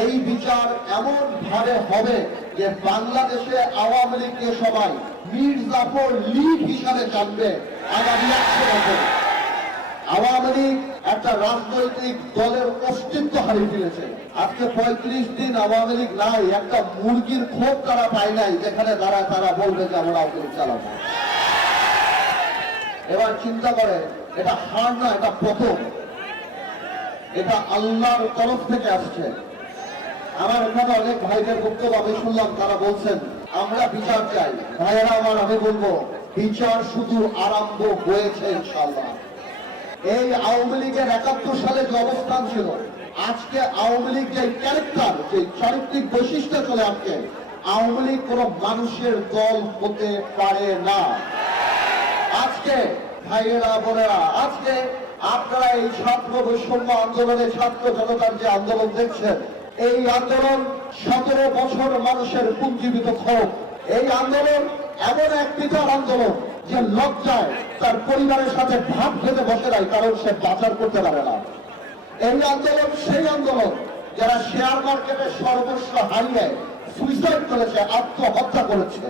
এই বিচার এমন ভাবে হবে যে বাংলাদেশে আওয়ামী লীগকে সবাই মীর জাফর লীগ হিসাবে জানবে আগামী একশো বছর। আওয়ামী লীগ একটা রাজনৈতিক দলের অস্তিত্ব হারিয়ে ফেলেছে। আজকে পঁয়ত্রিশ দিন আওয়ামী লীগ নাই, একটা মুরগির ক্ষোভ তারা পায় নাই, যেখানে দাঁড়ায় তারা বলবে যে আমরা আওয়ামী চালাবো। এবার চিন্তা করে এটা হার না, এটা প্রথম। এটা আল্লাহর তরফ থেকে আসছে। আমার এখানে অনেক ভাইদের বক্তব্য আমি শুনলাম, তারা বলছেন, আমরা বিচার চাই। ভাইয়েরা আমার, আমি বলব, বিচার শুধু আরম্ভ হয়েছে ইনশাল্লাহ এই আওয়ামী লীগের একাত্তর সালে যে অবস্থান ছিল, আজকে আওয়ামী লীগ যে ক্যারেক্টার যে চারিত্রিক বৈশিষ্ট্য চলে আসছে, আওয়ামী লীগ কোন মানুষের দল হতে পারে না। আজকে, ভাইয়েরা, বোনেরা, আজকে আপনারা এই ছাত্র বৈষম্য আন্দোলনে ছাত্র জনতার যে আন্দোলন দেখছেন এই আন্দোলন সতেরো বছর মানুষের পুঞ্জীবিত ক্ষোভ। এই আন্দোলন এমন এক বিচার আন্দোলন যে লজ্জায় তার পরিবারের সাথে ভাত খেতে বসে নাই, কারণ সে বাজার করতে পারে না। এই আন্দোলন সেই আন্দোলন যারা শেয়ার মার্কেটে সর্বস্ব হারিয়ে সুইসাইড করেছে আত্মহত্যা করেছে।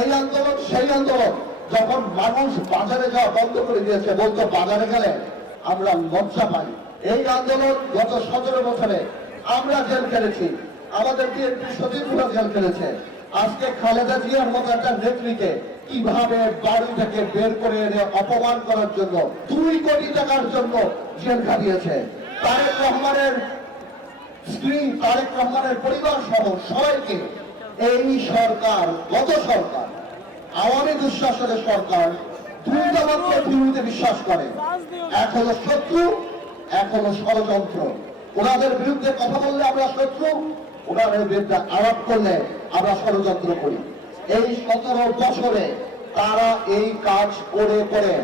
এই আন্দোলন সেই আন্দোলন যখন মানুষ বাজারে যাওয়া বন্ধ করে দিয়েছে, বলতো বাজারে গেলে আমরা লজ্জা পাই। এই আন্দোলন গত সতেরো বছরে আমরা জেল খেলেছি। আমাদের বিএনপি সচিবরা জেল খেলেছে। আজকে খালেদা জিয়ার মতো একটা নেত্রীকে কীভাবে বাড়ি থেকে বের করে এনে অপমান করার জন্য, দুই কোটি টাকার জন্য জেল খাটিয়েছে। তারেক রহমানের স্ত্রী, তারেক রহমানের পরিবার সহ সবাইকে এই সরকার, গত সরকার, আওয়ামী দুঃশাসনের সরকার দুইটা মাত্র বিরুদ্ধে বিশ্বাস করে। এক হলো শত্রু, এক হলো ষড়যন্ত্র। ওনাদের বিরুদ্ধে কথা বললে আমরা শত্রু, ওনাদের বিরুদ্ধে আলাপ করলে আমরা ষড়যন্ত্র করি। এই সতেরো বছরে তারা এই কাজ করে করে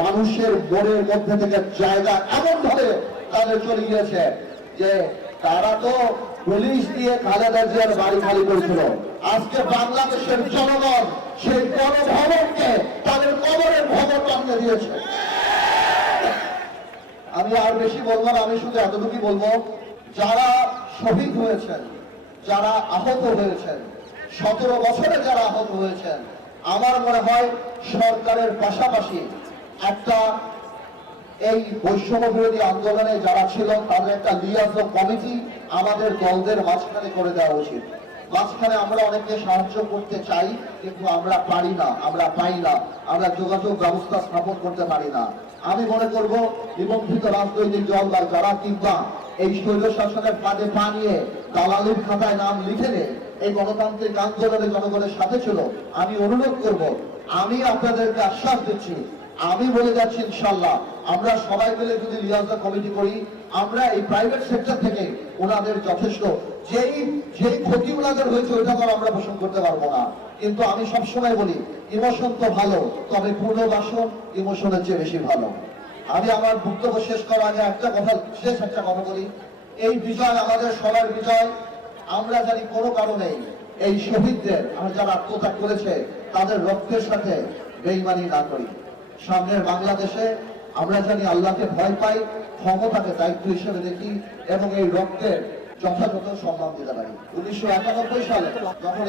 মানুষের মনের মধ্যে থেকে জায়গা এমন ভাবে তাদের চলে গিয়েছে যে তারা তো পুলিশ দিয়ে খালেদা জিয়ার বাড়ি খালি করেছিল। আজকে বাংলাদেশের জনগণ সেই গণভবনকে তাদের কবরের ভবন বানিয়ে দিয়েছে। আমি আর বেশি বলব না আমি শুধু এতটুকুই বলব, যারা শহীদ হয়েছেন, যারা আহত হয়েছেন, সতেরো বছরে যারা আহত হয়েছেন, আমার মনে হয় সরকারের পাশাপাশি একটা এই বৈষম্য বিরোধী আন্দোলনে যারা ছিল, তাদের একটা লিয়াজ কমিটি আমাদের দলদের মাঝখানে করে দেওয়া উচিত। মাঝখানে আমরা অনেকে সাহায্য করতে চাই, কিন্তু আমরা পারি না, আমরা পাই না, আমরা যোগাযোগ ব্যবস্থা স্থাপন করতে পারি না। আমি মনে করব নিবন্ধিত রাজনৈতিক দল বা যারা কিংবা এই শৈল শাসনের ফাঁদে পা নিয়ে দালালির খাতায় নাম লিখে নে এই গণতান্ত্রিক আন্দোলনে জনগণের সাথে ছিল, আমি অনুরোধ করব, আমি আপনাদেরকে আশ্বাস দিচ্ছি আমি বলে যাচ্ছি ইনশাল্লাহ আমরা সবাই মিলে যদি লিয়াজা কমিটি করি, আমরা এই প্রাইভেট সেক্টর থেকে ওনাদের যথেষ্ট, যেই যেই ক্ষতি ওনাদের হয়েছে ওইটা তো আমরা পোষণ করতে পারব না। কিন্তু আমি সবসময় বলি, ইমোশন তো ভালো, তবে পুনর্বাসন ইমোশনের চেয়ে বেশি ভালো। আমি আমার বক্তব্য শেষ করার আগে একটা কথা, শেষ একটা কথা বলি। এই বিজয় আমাদের সবার বিজয়। আমরা জানি কোনো কারণে এই শহীদদের, আমরা যারা আত্মত্যাগ করেছে, তাদের রক্তের সাথে বেইমানি না করি। সামনের বাংলাদেশে আমরা জানি আল্লাহকে ভয় পাই ক্ষমতাকে দায়িত্ব হিসেবে দেখি এবং এই রক্তের যথাযথ সম্মান দিতে পারি। উনিশশো একানব্বই সালে যখন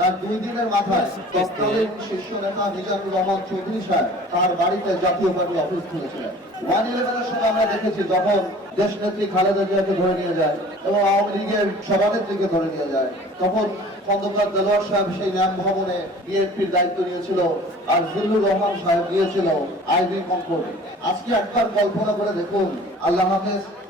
তার দুই দিনের মাথায় তৎকালীন শীর্ষ নেতা মিজানুর রহমান চৌধুরী সাহেব তার বাড়িতে জাতীয় পার্টি অফিস খুলেছিলেন। ওয়ান ইলেভেনের সময় আমরা দেখেছি যখন দেশ নেত্রী খালেদা জিয়াকে ধরে নিয়ে যায় এবং আওয়ামী লীগের সভানেত্রীকে ধরে নিয়ে যায় তখন খন্দকার দেলোয়ার সাহেব সেই ন্যাম ভবনে বিএনপির দায়িত্ব নিয়েছিল আর জিল্লুর রহমান সাহেব নিয়েছিল আইবি কঙ্কর আজকে একবার কল্পনা করে দেখুন আল্লাহ হাফেজ